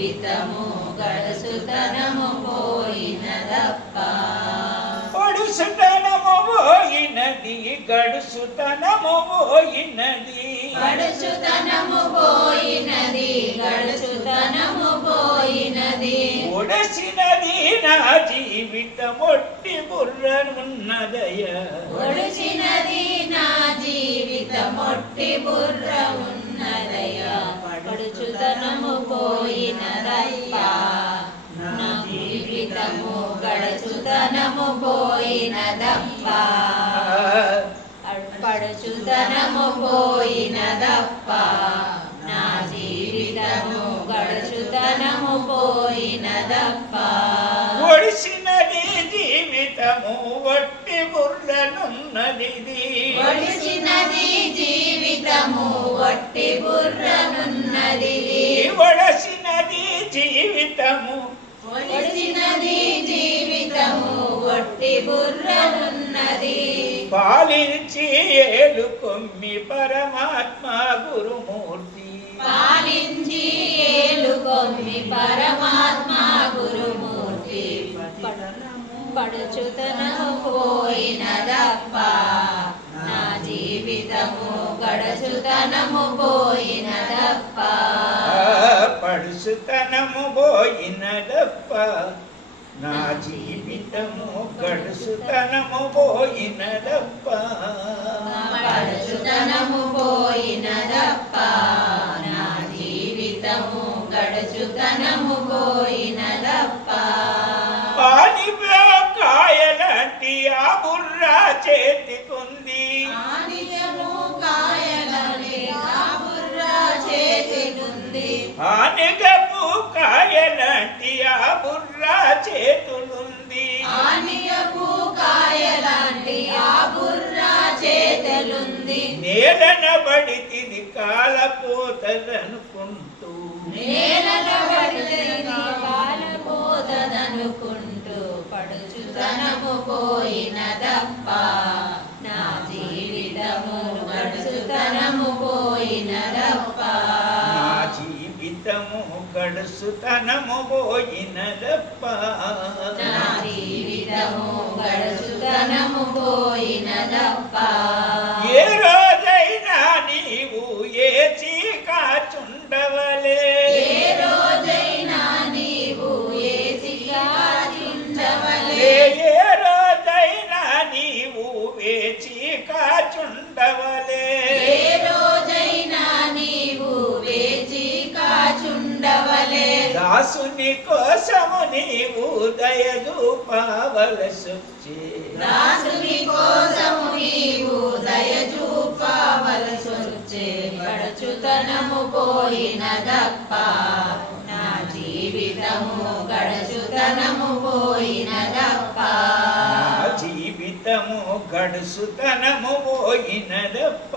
జీవితము గడుసుతనము పోయినదప్ప. పడుసుతనము పోయినది గడుసుతనము పోయినది. గడుసుతనము పోయినది గడుసుతనము పోయినది. ఒడసినది నా జీవితమొట్టి బుర్రనున్నదయ ఒడిచినది నా జీవితమొట్టి బుర్ర ఉన్నదయ్యా పడుచుతనము పోయినదప్ప నా జీవితము గడుచుతనము పోయినదప్ప. పడుచుతనము పోయినదప్ప. నా జీవితము గడుచుతనము పోయినదప్ప. ఒడిసినది జీవితము ఒట్టి బుర్రనున్నది ఒడిసినది జీవితము వట్టి బుర్రనున్నది. ఒడసినది జీవితము. ఒడిసినది జీవితము వట్టి బుర్రనున్నది. పాలించి ఏలు కొమ్మి పరమాత్మ గురుమూర్తి. పాలించి ఏలుకొమ్మి పరమాత్మ గురుమూర్తి. పడుచుతనము పోయినదప్ప. జీవితము గడచుతనము పోయినదప్ప పడుసుతనము పోయినదప్ప నా జీవితము గడుసుతనము పోయినదప్ప పడుచుతనము పోయినదప్ప నా జీవితము గడుచుతనము పోయినదప్ప పాని కాయలాంటి ఆ బుర్ర చేతికుంది కాయలాంటి ఆ బుర్ర చేతులుంది. ఆనియపు కాయలాంటి ఆ బుర్ర చేతులుంది. నేలన బడితిది కాలపోతదనుకుంటూ నేలనబడితే కాలపోతదనుకుంటూ పడుచుతనము పోయినదప్ప. గడుసుతనము పోయినదప్ప. నా జీవితము గడుచుతనము పోయినదప్ప. దాసుని కోసము నీవు దయదూపవలసొచ్చే దాసుని కోసము నీవు దయచూపవలసొచ్చే గడచుతనము పోయినదప్ప నా జీవితము గడచుతనము పోయినదప్ప నా జీవితము గడుసుతనము పోయినదప్ప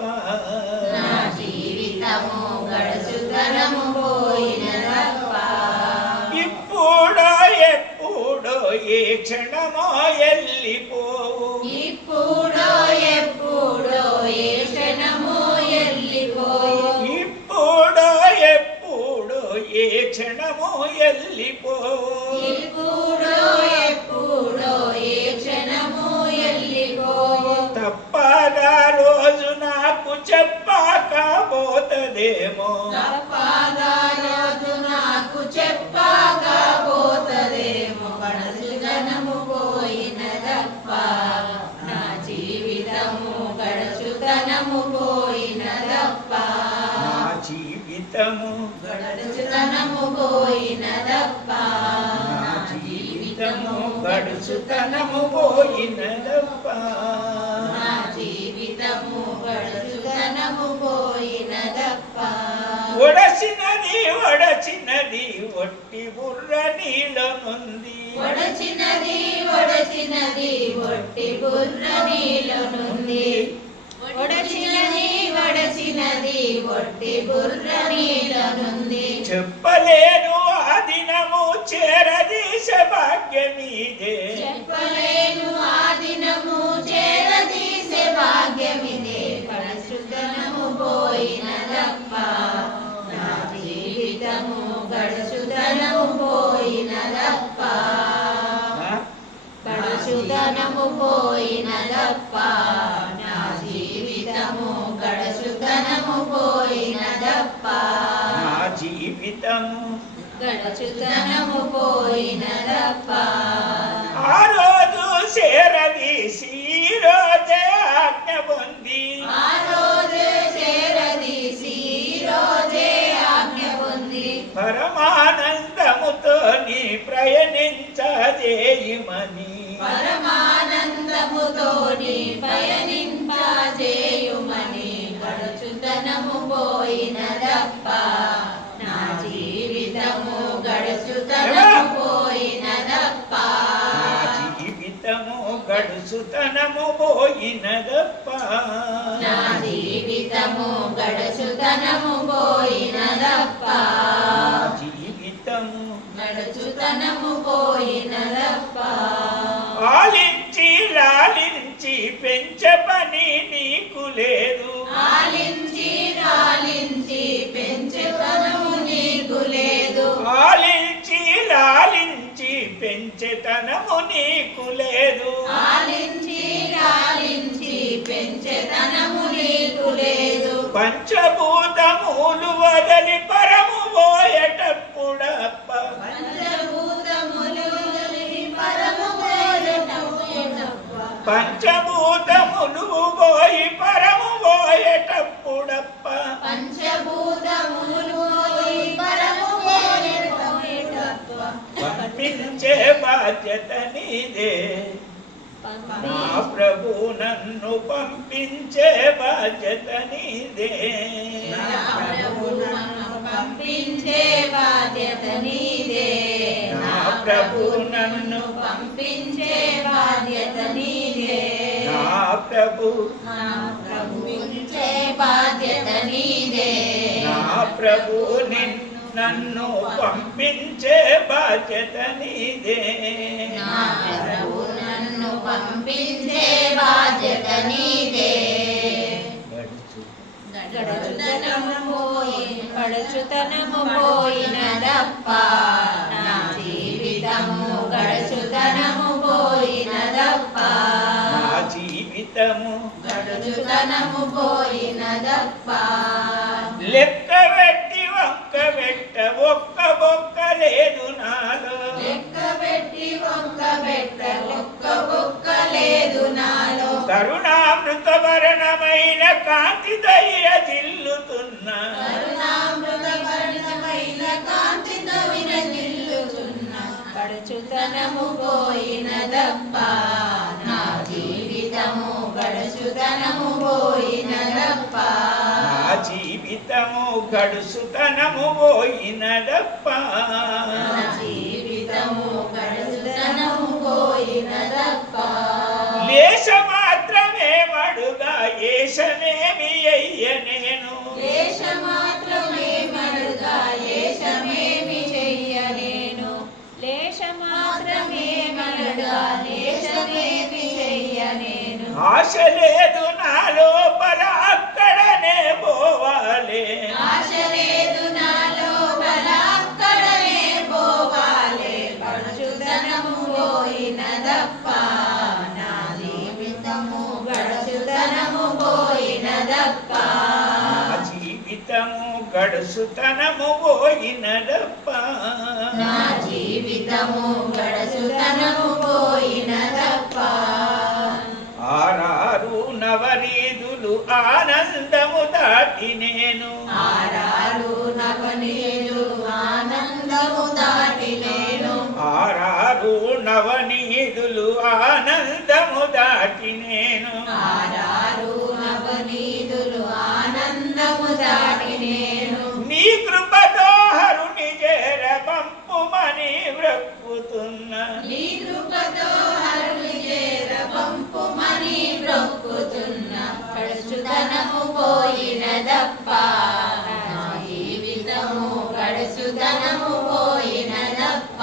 నా జీవితము గడచుతనము పోయినదప్ప ఏ క్షణమో ఎల్లిపోవు ఇప్పుడో ఎప్పుడో ఏ క్షణమో ఎల్లిపోవు. ఇప్పుడో ఎప్పుడో ఏ క్షణమో ఎల్లిపోవు. గడుచుతనము పోయినదప్ప నా జీవితము గడుచుతనము పోయినదప్ప ఒడసినది ఒడచినది ఒట్టి బుర్ర నీలనుంది ఒడచినది ఒడచినది ఒట్టి బుర్ర నీలనుంది ఒడచినది ఒడచినది ఒట్టి బుర్ర నీలనుంది చెప్పలేను పోయినదప్ప నా జీవితము గడుచుదనము పోయినదప్ప. నా జీవితము గడుచుదనము పోయినదప్ప. ఆ రోజు చేరదీసి రోజే ఆజ్ఞ పొంది. ఆ రోజే చేరదీసి రోజే ఆజ్ఞ పొంది. పరమానందముతో నీ ప్రయాణించజేయమని పరమానందముతోని పయనింపజేయుమని గడుచుతనము పోయినదప్ప. నా జీవితము గడుచుతనము పోయినదప్ప. నా జీవితము గడుసుతనము పోయినదప్ప. నా జీవితము గడుచుతనము పోయినదప్ప. నా జీవితము గడుచుతనము పోయినదప్ప. ఆలించి లాలించి పెంచ పని నీకు లేదు. ఆలించి రాలించి పెంచుతనము నీకు లేదు. ఆలించి లాలించి పెంచెతనము నీకు లేదు. ఆలించి రాలించి పెంచుతనము నీకు లేదు. పంచభూతములు వదలి పరము పోయేటప్పుడప్ప పంచభూతములు పోయి పరము పోయేటప్పుడప్ప. పంచభూతములు. పంపించే బాధ్యత నీదే. నా ప్రభు నన్ను పంపించే బాధ్యత నీదే. ప్రభు. బాధ్యత నీదే. నా ప్రభు నిన్ను నన్ను పంపించే బాధ్యత నీదే. నా ప్రభు నన్ను పంపించే బాధ్యత నీదే. గడుచుతనము పోయి గడుచుతనము పోయినదప్ప. గడుచుతనము పోయినదప్ప లెక్క పెట్టి వంక పెట్ట ఒక్క బొక్క లేదు నాలో. లెక్క పెట్టి ఒక్క పెట్ట ఒక్క బొక్క లేదు నాలో. కరుణామృత వర్ణమైన కాంతి ధైర్య జిల్లుతున్న. కరుణామృత వర్ణమైన కాంతితో విరజిల్లుచున్న గడుచుతనము పోయినదప్ప నా జీవితము గడుచుతనము పోయినదప్ప. నా జీవితము గడుసుతనము పోయినదప్ప. నా జీవితము గడుచుతనము పోయినదప్ప. లేశ మాత్రమే మడుగా ఏషమేమి అయ్య ఆశ లేదు నా లోపల అక్కడనే పోవాలి. ఆశ లేదు నాలో బల అక్కడనే పోవాలి. గడుచుదనము పోయినదప్ప నా జీవితము గడుచుదనము పోయినదప్ప. నా జీవితము గడుసుతనము పోయినదప్ప. నా జీవితము గడుచుదనము పోయినదప్ప. ఆరారు నవరీదులు ఆనందము దాటి నేను. ఆరారు నవనీలు ఆనందము దాటి నేను. ఆరారు నవనీదులు ఆనందము దాటి నేను. ఆరారు నవనీదులు ఆనందము దాటి నేను. నీ కృపతో హరుని చేర పంపుమని వ్రక్కుతున్న నీ పోయినదప్ప నా జీవితము గడుచుదనము పోయినదప్ప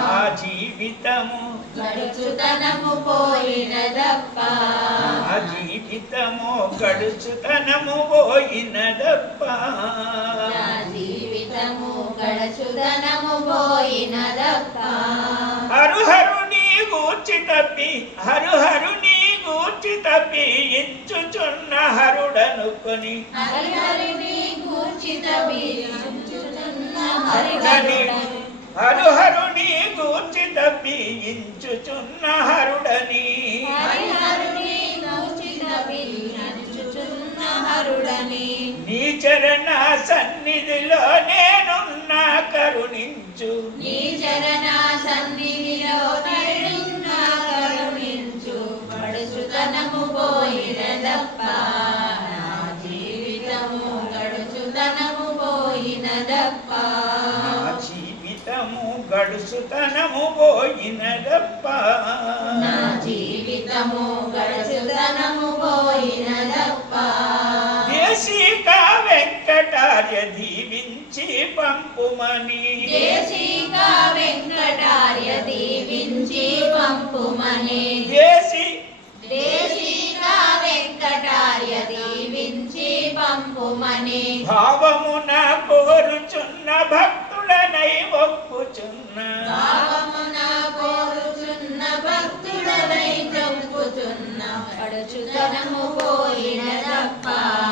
నా జీవితము గడుచుదనము పోయినదప్ప నా జీవితము గడుచుతనము పోయినదప్ప నా జీవితము గడచుదనము పోయినదప్ప హరుహరు నీ గూర్చి తప్పి హరుహరు నీ గూర్చి తప్పి ఇచ్చుచున్న హరుడనుకొని హరిహరిని గూర్చి తప్పి ఇంచుచున్న హరుడని. నీ చరణ సన్నిధిలో నేనున్న కరుణించు. నీ చరణ సన్నిధిలో గడుచుతనము పోయినదప్ప నా జీవితము గడుచుతనము పోయినదప్ప. జీవితము గడుసుతనము పోయినదప్ప. నా జీవితము గడుచుతనము పోయినదప్ప. దేశిక వెంకటార్య దీవించి పంపుమని. దేశిక వెంకటార్య దీవించి పంపుమని. దేశి దేశిక వెంకటార్య దీవించి పంపుమని. భావమున కోరుచున్న భక్తులనై ఒప్పుచున్న. భావమున కోరుచున్న భక్తుడవై చంపుచున్న గడుచుతనము పోయినదప్ప నా